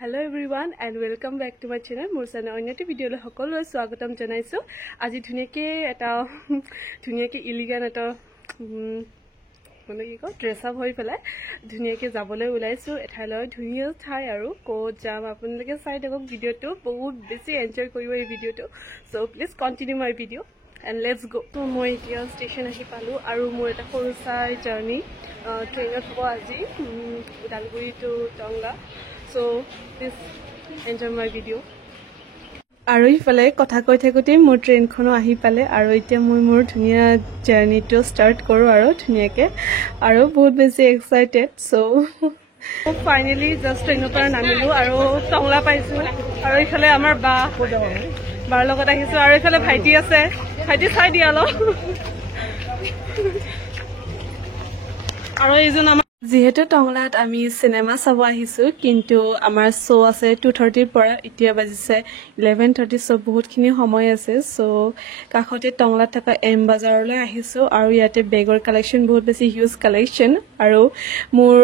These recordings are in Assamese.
Hello everyone and welcome back to my channel. মোৰ চেনেল অন্যটি ভিডিঅ'লৈ সকলোৱে স্বাগতম জনাইছো। আজি ধুনীয়াকে ইলিগান এটা মানে কি কয় ড্ৰেছ আপ হৈ পেলাই ধুনীয়াকে যাবলৈ ওলাইছো এঠাইলৈ ধুনীয়া ঠাই আৰু ক'ত যাম আপোনালোকে চাই থাকক ভিডিঅ'টো বহুত বেছি এনজয় কৰিব এই ভিডিঅ'টো so please continue my video' and let's go তো মই এতিয়া ষ্টেচন আহি পালো আৰু মোৰ এটা সৰু চাই জাৰ্নি ট্ৰেইনত হ'ব আজি Udalguri to Tangla so please enjoy my video আৰু ইফালে কথা কৈ থাকোতে মোৰ ট্ৰেইনখনো আহি পালে আৰু এতিয়া মই মোৰ ধুনীয়া জাৰ্নিটো ষ্টাৰ্ট কৰো আৰু ধুনীয়াকে আৰু বহুত বেছি এক্সাইটেড সো ফাইনালি জাস্ট ট্ৰেইনৰ পৰা নামিলো আৰু টংলা পাইছো আৰু ইফালে আমাৰ বাৰ লগত আহিছো আৰু ইফালে ভাইটি আছে ভাইটি চাই দিয়া ল আৰু এইজন আমাৰ যেহেতু টংলাত আমি সিনেমা চাব আহিছো কিন্তু আমাৰ শো আছে 2:30 পৰা এতিয়া বাজিছে 11:30 সো বহুতখিনি সময় আছে সো কাখতে টংলাত থকা এম বাজাৰলৈ আহিছো আৰু ইয়াতে বেগৰ কালেকশন বহুত বেছি হিউজ কালেকশন আৰু মোৰ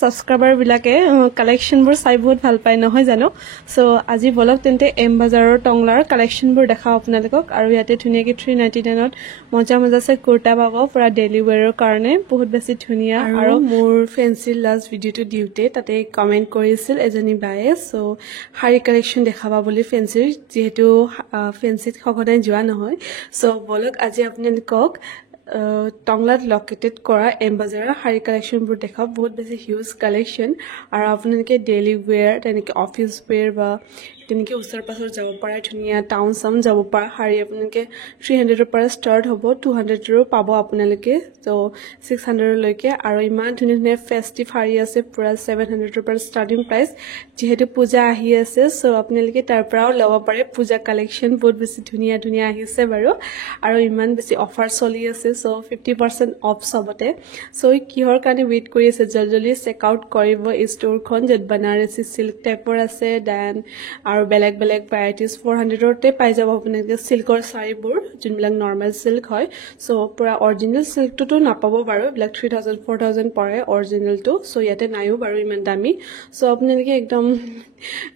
সাবস্ক্ৰাইবাৰ বিলাকে কালেকশনবোৰ চাই বহুত ভাল পায় নহয় জানো সো আজি বলক তেন্তে এম বাজাৰৰ টংলাৰ কালেকশনবোৰ দেখাও আপোনালোকক আৰু ইয়াতে ধুনীয়াকে 399 ত মজা সে কুৰ্তা পাব পুৰা ডেইলি ওয়্যাৰৰ কাৰণে বহুত বেছি ধুনীয়া আৰু মোৰ ফেন্সি লাষ্ট ভিডিওটো দিউতে তাতে কমেন্ট কৰিছিল এজনী বায়ে সো হাৰি কালেকশন দেখাবা বুলি ফেন্সিৰ যেহেতু ফেন্সিত খগদাই যোৱা নহয় সো বলক আজি আপোনালোকক টংলাত লোকেটেড কৰা এম বাজাৰৰ হাৰি কালেকশনবোৰ দেখাও বহুত বেছি হিউজ কালেকশন আৰু আপোনালোকে ডেইলি ওয়্যাৰ তেনেকে অফিস ওয়্যাৰ বা তেনেকে উত্তৰ পাছৰ যাব পৰা ধুনীয়া টাউন সাম যাব পৰা হাৰি আপোনালোকে 300 ৰ পৰা ষ্টাৰ্ট হ'ব 200 ৰ পাব আপোনালোকে তো 600 লৈকে আৰু ইমান ধুনীয়া ফেস্টিভ হাৰি আছে পুৰা 700 ৰ পৰা ষ্টাৰ্টিং প্ৰাইস যেহেতু পূজা আহি আছে সো আপোনালোকে তাৰ পৰাও লব পাৰে পূজা কালেকশন বহুত বেছি ধুনীয়া আহিছে বাৰু আৰু ইমান বেছি অফাৰ চলি আছে সো 50% অফ সবতে সো কিহৰ কাৰণে ৱেট কৰি আছে জলদি চেক আউট কৰিব এই ষ্টৰখন যত বনাৰসী সিল্ক টাইপৰ আছে দেন আৰু বেলেগ ভ্যাৰাইটিজ 400 তে পাই যাব আপোনালোকে সিল্কৰ সাৰিবোৰ যোনবিলাক নৰমাল সিল্ক হয় সো পুৰা অৰিজিনাল সিল্কটো নাপাব বাৰু ব্ল্যাক 3000 4000 পৰে অৰিজিনালটো সো ইয়াতে নাইও বাৰু ইমান দামী সো আপোনালোকে একদম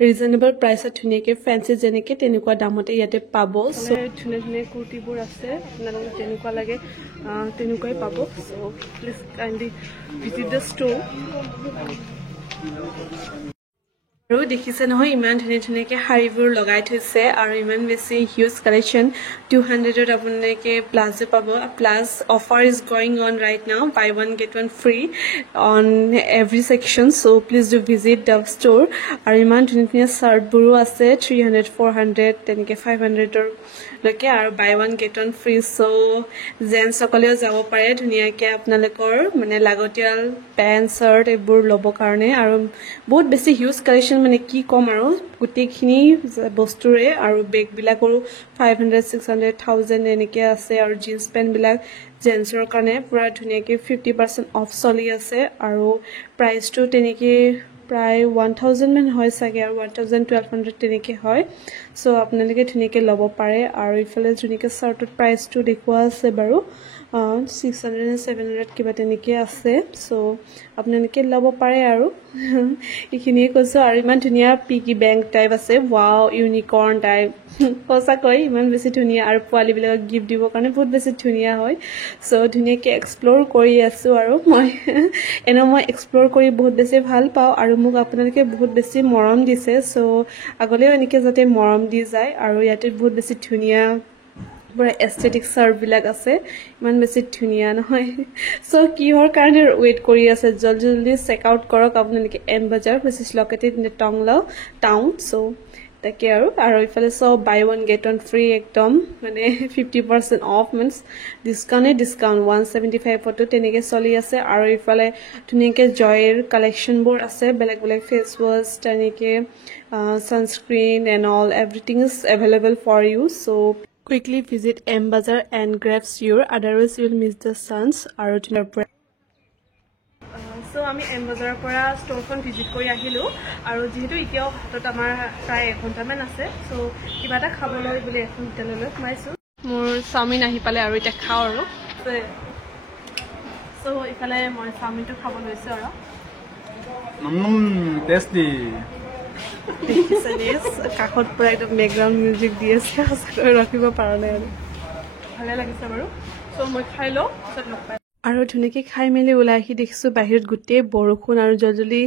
ৰিজনেবল প্ৰাইসত ধুনীয়াকে ফেন্সি যেনেকে তেনেকুৱা দামতে ইয়াতে পাব সো ধুনীয়া কুৰ্তিবোৰ আছে আপোনালোকে তেনেকুৱা লাগে তেনেকুৱাই পাব so please kindly visit the store আৰু দেখিছে নহয় ইমান ধুনীয়াকে হাৰিবোৰ লগাই থৈছে আৰু ইমান বেছি হিউজ কালেকশন 200 ত আপোনালোকে প্লাজো পাব plus offer is going on right now buy one get one free on every section so please do visit the store আৰু ইমান ধুনীয়া শাৰ্টবোৰো আছে 300 400 তেনেকে 500 ৰ লৈকে আৰু buy one get one free so gents সকলেও যাব পাৰে ধুনীয়াকে আপোনালোকৰ মানে লাগতিয়াল পেন্ট শাৰ্ট এইবোৰ লব কাৰণে আৰু বহুত বেছি হিউজ কালেকশন মানে কি কম আৰু গুটিখিনি বস্তুৰে আৰু বেগ বিলাকৰো 500 600 1000 এনেকে আছে আৰু জিন্স পেন্ট বিলাক জেন্টসৰ কাৰণে পুৰা ধুনীয়াকে 50% অফ চলি আছে আৰু প্ৰাইসটো তেনেকে প্ৰায় 1000 মান হয় সাগে আৰু 1200 তেনেকে হয় সো আপোনালোকে ধুনীয়াকে লব পাৰে আৰু ইফালে ধুনীয়াকে শাৰ্টৰ প্ৰাইসটো দেখুৱা আছে বাৰু 600 700 কিবা তেনেকে আছে সো আপোনালোকে লব পাৰে আৰু ইখিনিয়ে কৈছো আৰু ইমান ধুনীয়া পিকি বেংক টাইপ আছে ওয়াও ইউনিকৰ্ন টাইপ কোসা কই ইমান বেছি ধুনীয়া আৰু পোৱালি বিলাক গিফট দিব কাৰণে বহুত বেছি ধুনীয়া হয় সো ধুনীয়াকে এক্সপ্লোৰ কৰি আছো আৰু মই এক্সপ্লোৰ কৰি বহুত বেছি ভাল পাও আৰু মোক আপোনালোকে বহুত বেছি মৰম দিছে সো আগলেও এনেকে যাতে মৰম দি যায় আৰু ইয়াতে বহুত বেছি ধুনীয়া পুৰা এস্থেটিক শাৰ্ট বিলাক আছে ইমান বেছি ধুনীয়া নহয় সো কিহৰ কাৰণে ৱেট কৰি আছে জলদি চেক আউট কৰক আপোনালোকে M Bazar which is located in the Tongla town so তাকে আৰু ইফালে সো বাই ওয়ান গেট ওয়ান ফ্ৰী একদম মানে 50% অফ মিন্স ডিসকাউন্ট 175 টো তেনেকে চলি আছে আৰু ইফালে ধুনীয়াকে জয়ৰ কালেকশনবোৰ আছে বেলেগ ফেস ওয়াশ তেনেকে sunscreen and all everything is available for you so quickly visit M Bazaar and grab your otherwise you will miss the chance আৰু সো আমি এম বাজাৰৰ পৰা ষ্টৰখন ভিজিট কৰি আহিলো আৰু যেহেতু এতিয়াও হাতত আমাৰ প্ৰায় 1 ঘণ্টামান আছে সো কিবা এটা খাবলৈ বুলি এখন হোটেললৈ সোমাইছো মোৰ চাওমিন আহি পালে আৰু এটা খাও আৰু সো ইফালে মই চাওমিনটো খাব লৈছো আৰু tasty দেখিছেনে কাষত পৰা একদম বেকগ্ৰাউণ্ড মিউজিক দি আছে সঁচাকৈ ৰাখিব পৰা নাই আৰু ভালে লাগিছে বাৰু চ' মই খাই লওঁ পিছত লগ পাই আৰু ধুনীয়াকৈ খাই মেলি ওলাই আহি দেখিছোঁ বাহিৰত গোটেই বৰষুণ আৰু জলজলি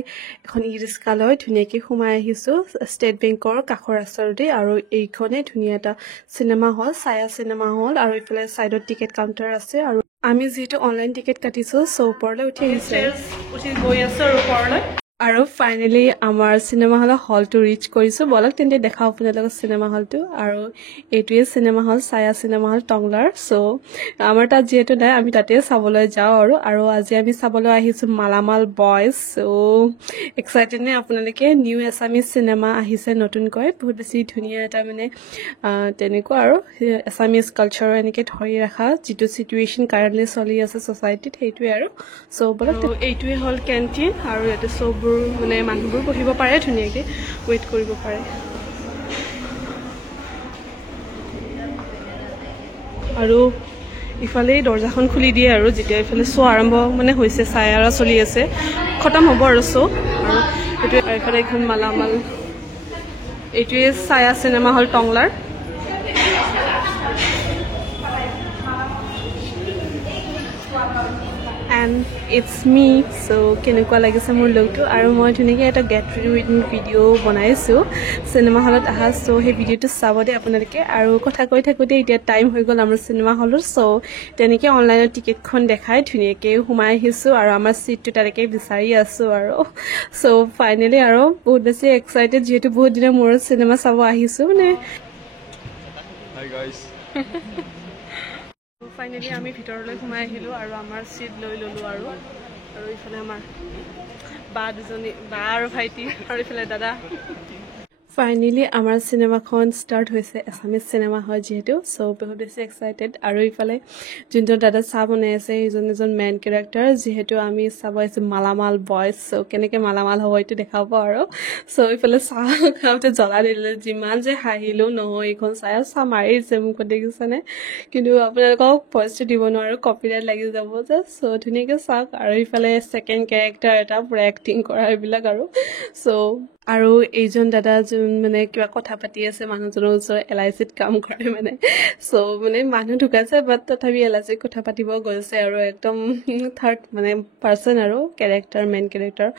এখন ই ৰিক্সা লৈ ধুনীয়াকৈ সোমাই আহিছোঁ ষ্টেট বেংকৰ কাষৰ ৰাস্তাটোতে আৰু এইখনে ধুনীয়া এটা চিনেমা হল ছায়া চিনেমা হল আৰু এইফালে ছাইডত টিকেট কাউণ্টাৰ আছে আৰু আমি যিহেতু অনলাইন টিকেট কাটিছোঁ চ' ওপৰলৈ উঠি আহিছে উঠি গৈ আছোঁ আৰু ওপৰলৈ আৰু ফাইনেলি আমাৰ চিনেমা হলটো ৰিচ কৰিছোঁ বলক তেন্তে দেখাওঁ আপোনালোকক চিনেমা হলটো আৰু এইটোৱে চিনেমা হল ছায়া চিনেমা হল টংলাৰ চ' আমাৰ তাত যিহেতু নাই আমি তাতে চাবলৈ যাওঁ আৰু আজি আমি চাবলৈ আহিছোঁ মালামাল বয়জ চ' এক্সাইটেড নে আপোনালোকে নিউ এছামিজ চিনেমা আহিছে নতুনকৈ বহুত বেছি ধুনীয়া এটা মানে তেনেকুৱা আৰু এছামিজ কালচাৰ এনেকৈ ধৰি ৰখা যিটো চিটুৱেশ্যন কাৰেণ্টলি চলি আছে ছ'চাইটিত সেইটোৱে আৰু চ' বলক এইটোৱে হ'ল কেণ্টিন আৰু ইয়াতে চব মানে মানুহবোৰ বহিব পাৰে ধুনীয়াকৈ ৱেইট কৰিব পাৰে আৰু ইফালে দৰ্জাখন খুলি দিয়ে আৰু যেতিয়া ইফালে শ্ব' আৰম্ভ মানে হৈছে ছায়াৰা চলি আছে খতম হ'ব আৰু শ্ব' আৰু এইটোৱে ইফালে এখন মালামাল এইটোৱে ছায়া চিনেমা হল টংলাৰ এণ্ড ইটছ মি চ' কেনেকুৱা লাগিছে মোৰ লগটো আৰু মই ধুনীয়াকৈ এটা get ready with me video' বনাইছোঁ চিনেমা হলত অহা চ' সেই ভিডিঅ'টো চাব দে আপোনালোকে আৰু কথা কৈ থাকোঁতে এতিয়া টাইম হৈ গ'ল আমাৰ চিনেমা হলত চ' তেনেকৈ অনলাইনত টিকেটখন দেখাই ধুনীয়াকৈ সোমাই আহিছোঁ আৰু আমাৰ চিটটো তেনেকৈ বিচাৰি আছোঁ আৰু চ' ফাইনেলি আৰু বহুত বেছি এক্সাইটেড যিহেতু বহুত দিনৰ মূৰত চিনেমা চাব আহিছোঁ মানে ফাইনেলি আমি ভিতৰলৈ সোমাই আহিলোঁ আৰু আমাৰ চিট লৈ ল'লোঁ আৰু ইফালে আমাৰ বা দুজনী বা আৰু ভাইটি আৰু ইফালে দাদা ফাইনেলি আমাৰ চিনেমাখন ষ্টাৰ্ট হৈছে এছামিজ চিনেমা হয় যিহেতু চ' বহুত বেছি এক্সাইটেড আৰু ইফালে যোনজন দাদা চাহ বনাই আছে সেইজন এজন মেইন কেৰেক্টাৰ যিহেতু আমি চাব আহিছোঁ মালামাল বয়জ চ' কেনেকৈ মালামাল হ'ব এইটো দেখাব আৰু চ' ইফালে চাহ খাওঁতে জ্বলা দিলে যিমান যে হাঁহিলোঁ নহয় এইখন চাহ মাৰি দিছে মোক দেখিছেনে কিন্তু আপোনালোকক ভইচটো দিব নোৱাৰোঁ কপিৰাইট লাগি যাব যে চ' ধুনীয়াকৈ চাওক আৰু ইফালে ছেকেণ্ড কেৰেক্টাৰ এটা পূৰা এক্টিং কৰা এইবিলাক আৰু চ' আৰু এইজন দাদা যোন মানে কিবা কথা পাতি আছে মানুহজনৰ ওচৰত LICত কাম কৰে মানে চ' মানে মানুহ ঢুকাইছে বাট তথাপি LICত কথা পাতিব গৈছে আৰু একদম থাৰ্ড মানে পাৰ্চন আৰু কেৰেক্টাৰ মেইন কেৰেক্টাৰ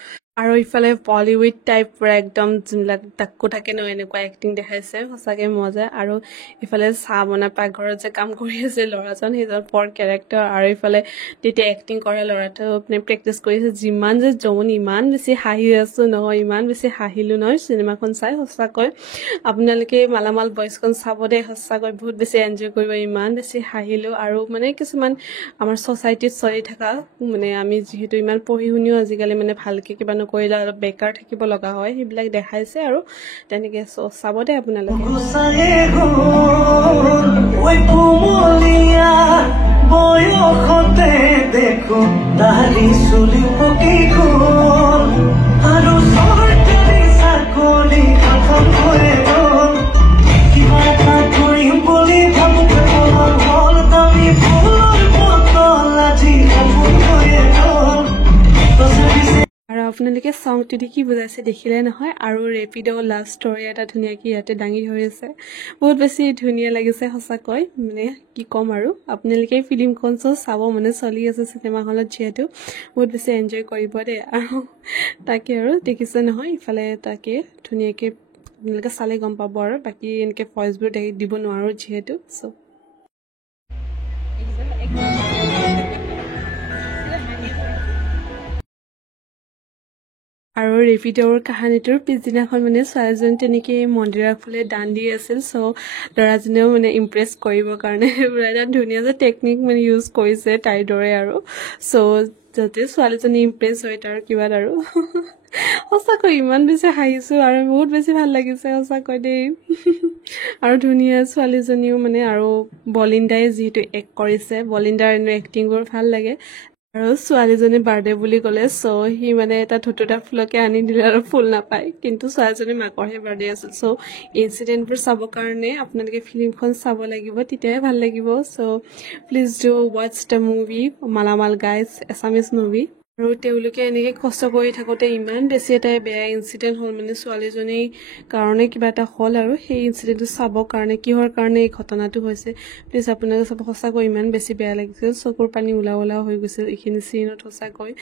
আৰু ইফালে বলিউড টাইপ পূৰা একদম যোনবিলাক টাক্কু থাকে ন এনেকুৱা এক্টিং দেখাইছে সঁচাকৈ মজা আৰু ইফালে চাহ বনাই পাকঘৰত যে কাম কৰি আছে ল'ৰাজন সেইজন পৰ কেৰেক্টাৰ আৰু ইফালে তেতিয়া এক্টিং কৰা ল'ৰাটো মানে প্ৰেক্টিচ কৰিছে যিমান যে জমনি ইমান বেছি হাঁহি আছোঁ নহয় ইমান বেছি হাঁহিলোঁ নহয় চিনেমাখন চাই সঁচাকৈ আপোনালোকে মালামাল বয়জখন চাব দেই সঁচাকৈ বহুত বেছি এনজয় কৰিব ইমান বেছি হাঁহিলোঁ আৰু মানে কিছুমান আমাৰ ছ'চাইটিত চলি থকা মানে আমি যিহেতু ইমান পঢ়ি শুনিও আজিকালি মানে ভালকৈ কিবা নকৰিলে অলপ বেকাৰ থাকিব লগা হয় সেইবিলাক দেখাইছে আৰু তেনেকৈ চাব দে আপোনালোকে আৰু আপোনালোকে চংটো দি কি বুজাইছে দেখিলে নহয় আৰু ৰেপিড' লাভ ষ্টৰী এটা ধুনীয়াকৈ ইয়াতে দাঙি ধৰিছে বহুত বেছি ধুনীয়া লাগিছে সঁচাকৈ মানে কি ক'ম আৰু আপোনালোকে ফিল্মখন চাব মানে চলি আছে চিনেমা হলত যিহেতু বহুত বেছি এনজয় কৰিব দেই আৰু তাকে আৰু দেখিছে নহয় ইফালে তাকে ধুনীয়াকৈ আপোনালোকে চালে গম পাব আৰু বাকী এনেকৈ ভইচবোৰ দিব নোৱাৰোঁ যিহেতু চ' আৰু ৰেপিডৰ কাহিনীটোৰ পিছদিনাখন মানে ছোৱালীজনী তেনেকৈ মন্দিৰৰ ফালে দান দি আছিল চ' ল'ৰাজনেও মানে ইমপ্ৰেছ কৰিবৰ কাৰণে এটা ধুনীয়া যে টেকনিক মানে ইউজ কৰিছে তাইৰ দৰে আৰু চ' যাতে ছোৱালীজনী ইমপ্ৰেছ হয় তাৰ কিবা আৰু সঁচাকৈ ইমান বেছি হাঁহিছোঁ আৰু বহুত বেছি ভাল লাগিছে সঁচাকৈ দেই আৰু ধুনীয়া ছোৱালীজনীও মানে আৰু বলিন্দাই যিহেতু এক্ট কৰিছে বলিন্দাৰ এক্টিংবোৰ ভাল লাগে আৰু ছোৱালীজনী বাৰ্থডে বুলি ক'লে চ' সি মানে এটা থুতুটা ফুলকে আনি দিলে আৰু ফুল নাপায় কিন্তু ছোৱালীজনী মাকৰহে বাৰ্থডে আছিল চ' ইনচিডেণ্টবোৰ চাবৰ কাৰণে আপোনালোকে ফিল্মখন চাব লাগিব তেতিয়াহে ভাল লাগিব চ' প্লিজ ডু ৱাটচ দ্য মুভি মালামাল গাইজ এছামিজ মুভি আৰু তেওঁলোকে এনেকৈ কষ্ট কৰি থাকোঁতে ইমান বেছি এটা বেয়া ইনচিডেণ্ট হ'ল মানে ছোৱালীজনীৰ কাৰণে কিবা এটা হ'ল আৰু সেই ইনচিডেণ্টটো চাবৰ কাৰণে কিহৰ কাৰণে এই ঘটনাটো হৈছে প্লিজ আপোনালোকে চাব সঁচাকৈ ইমান বেছি বেয়া লাগিছিল চকুৰ পানী ওলাও হৈ গৈছিল এইখিনি চিনত সঁচাকৈ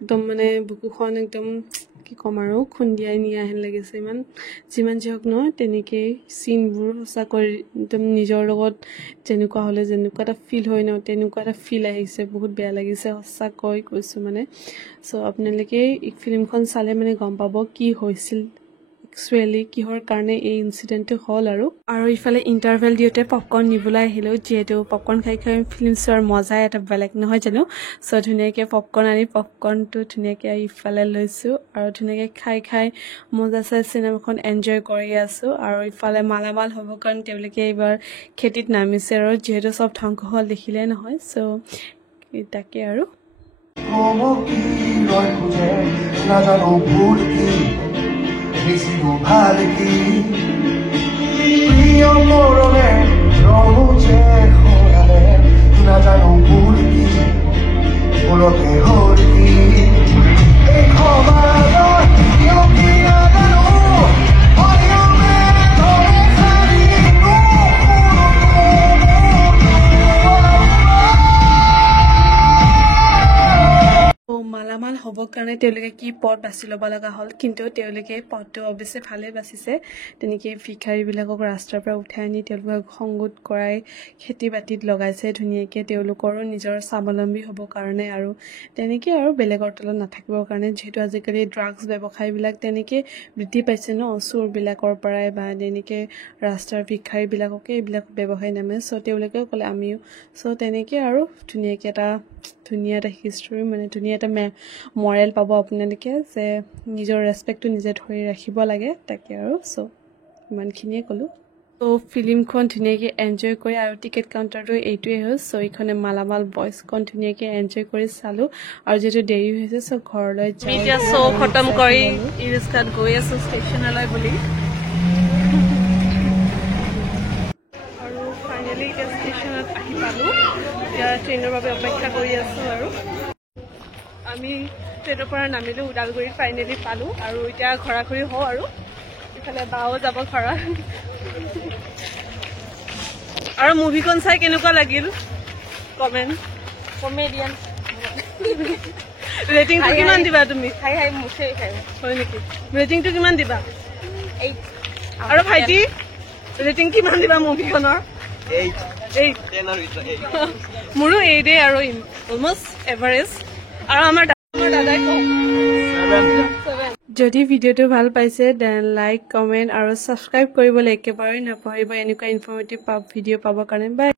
একদম মানে বুকুখন একদম কি ক'ম আৰু খুন্দিয়াই নিয়া হেন লাগিছে ইমান যিমান যি হওক নহয় তেনেকেই চিনবোৰ সঁচাকৈ একদম নিজৰ লগত যেনেকুৱা হ'লে যেনেকুৱা এটা ফিল হয় ন তেনেকুৱা এটা ফিল আহিছে বহুত বেয়া লাগিছে সঁচাকৈ কৈছোঁ মানে চ' আপোনালোকে এই ফিল্মখন চালে মানে গম পাব কি হৈছিল একচুৱেলি কিহৰ কাৰণে এই ইনচিডেণ্টটো হ'ল আৰু ইফালে ইণ্টাৰভেল দিওঁতে পপকৰ্ণ নিবলৈ আহিলোঁ যিহেতু পপকৰ্ণ খাই ফিল্ম চোৱাৰ মজাই এটা বেলেগ নহয় জানো চ' ধুনীয়াকৈ পপকৰ্ণ আনি পপকৰ্ণটো ধুনীয়াকৈ ইফালে লৈছোঁ আৰু ধুনীয়াকৈ খাই মজা চাই চিনেমাখন এনজয় কৰি আছোঁ আৰু ইফালে মালামাল হ'বৰ কাৰণে তেওঁলোকে এইবাৰ খেতিত নামিছে আৰু যিহেতু চব ধ্বংস হ'ল দেখিলে নহয় চ' তাকে আৰু Decido vale que Rio morone Romo chejo gane Nada no bulki Ulo que horki E comado Yo quiero gano Odio me no dejaré মালামাল হ'বৰ কাৰণে তেওঁলোকে কি পথ বাছি ল'ব লগা হ'ল কিন্তু তেওঁলোকে পথটো অৱশ্যে ভালেই বাচিছে তেনেকৈ ভিক্ষাৰীবিলাকক ৰাস্তাৰ পৰা উঠাই আনি তেওঁলোকক সংগত কৰাই খেতি বাতিত লগাইছে ধুনীয়াকৈ তেওঁলোকৰো নিজৰ স্বাৱলম্বী হ'বৰ কাৰণে আৰু তেনেকৈ আৰু বেলেগৰ তলত নাথাকিবৰ কাৰণে যিহেতু আজিকালি ড্ৰাগছ ব্যৱসায়বিলাক তেনেকৈ বৃদ্ধি পাইছে ন চোৰবিলাকৰ পৰাই বা তেনেকৈ ৰাস্তাৰ ভিক্ষাৰীবিলাককে এইবিলাক ব্যৱসায় নামে চ' তেওঁলোকেও ক'লে আমিও চ' তেনেকৈ আৰু ধুনীয়াকৈ এটা ধুনীয়া এটা হিষ্টৰী মানে ধুনীয়া এটা মৰেল পাব আপোনালোকে যে নিজৰ ৰেচপেক্টটো নিজে ধৰি ৰাখিব লাগে তাকে আৰু চ' ইমানখিনিয়ে ক'লোঁ চ' ফিল্মখন ধুনীয়াকৈ এনজয় কৰি আৰু টিকেট কাউণ্টাৰটো এইটোৱে হ'ল চ' এইখনে মালামাল বইজখন ধুনীয়াকৈ এনজয় কৰি চালোঁ আৰু যিহেতু দেৰি হৈছে চ' ঘৰলৈ এতিয়া শ্ব' খতম কৰি ই ৰিক্সাত গৈ আছোঁ ষ্টেচনলৈ বুলি আৰু ফাইনেলি এতিয়া ষ্টেচনত আহি পালোঁ এতিয়া ট্ৰেইনৰ বাবে অপেক্ষা কৰি আছোঁ আৰু আমি ট্ৰেইনৰ পৰা নামিলোঁ ওদালগুৰিত ফাইনেলি পালোঁ আৰু এতিয়া ঘৰাঘৰি হওঁ আৰু ইফালে বাও যাব ঘৰত আৰু মুভিখন চাই কেনেকুৱা লাগিল কমেণ্ট কমেডিয়ান ৰেটিংটো কিমান দিবা তুমি হাই মুখে খাই হয় নেকি ৰেটিংটো কিমান দিবা 8 আৰু ভাইটি ৰেটিং কিমান দিবা মুভিখনৰ 8 মোৰো 8 আৰু অলমষ্ট এভাৰেজ আৰু আমাৰ দাদাই কওঁ যদি ভিডিঅ'টো ভাল পাইছে দেন লাইক কমেণ্ট আৰু ছাবস্ক্ৰাইব কৰিবলৈ একেবাৰে নাপাহৰিব এনেকুৱা ইনফৰ্মেটিভ ভিডিঅ' পাবৰ কাৰণে বাই